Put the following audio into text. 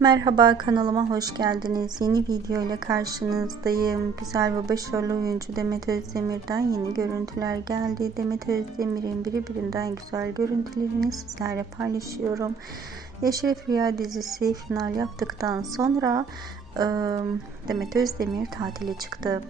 Merhaba, kanalıma hoş geldiniz. Yeni video ile karşınızdayım. Güzel ve başarılı oyuncu Demet Özdemir'den yeni görüntüler geldi. Demet Özdemir'in birbirinden güzel görüntülerini sizlerle paylaşıyorum. Eşref Rüya dizisi final yaptıktan sonra Demet Özdemir tatile çıktı.